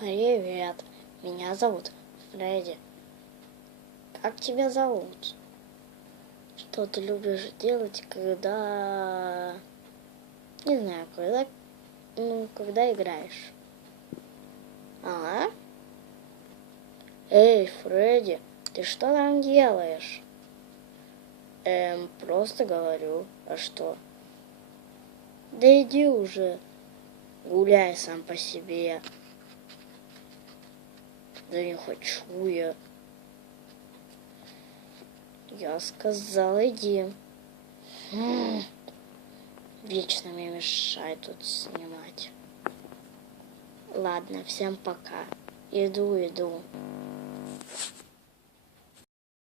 Привет, меня зовут Фредди. Как тебя зовут? Что ты любишь делать, когда... Не знаю, когда играешь? А? Эй, Фредди, ты что там делаешь? Просто говорю. А что? Да иди уже, гуляй сам по себе. Да не хочу я. Я сказал, иди. Вечно мне мешает тут снимать. Ладно, всем пока. Иду.